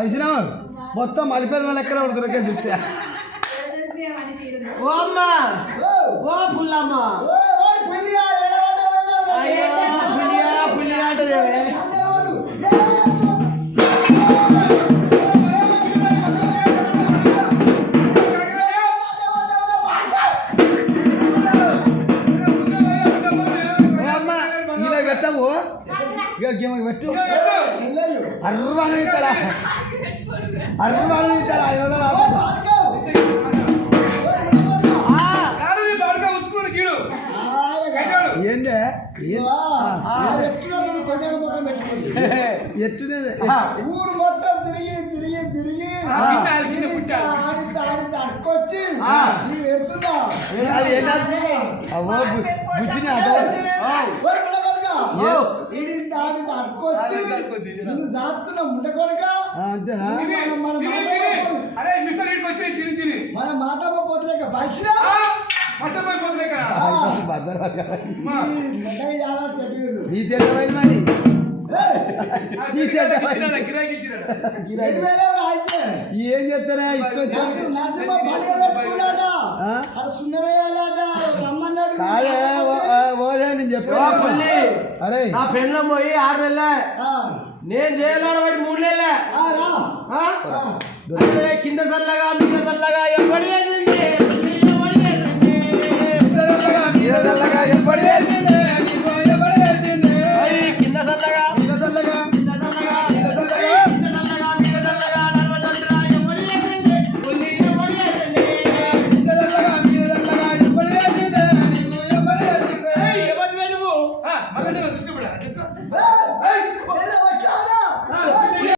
అయినా మొత్తం మలిపేద వాళ్ళ ఎక్కడ దొరికే చూస్తే ఓ అమ్మ ఓ పుల్లమ్మ పుల్లి అంటే పెట్టవు పెట్టు అర్వాలు ఇస్తారా ఏందే ఎట్టునేది ఊరు మొత్తం తిరిగి తిరిగి తిరిగి అడుకొచ్చి మన మాతమ్మ పోతలేక బలిసినా ఏం చెప్తారా నేను చెప్పా అరే నా పెళ్ళం పోయి 6 నెలలే నేను జైలు 3 నెలలే కింద చల్లగా మీద చల్లగా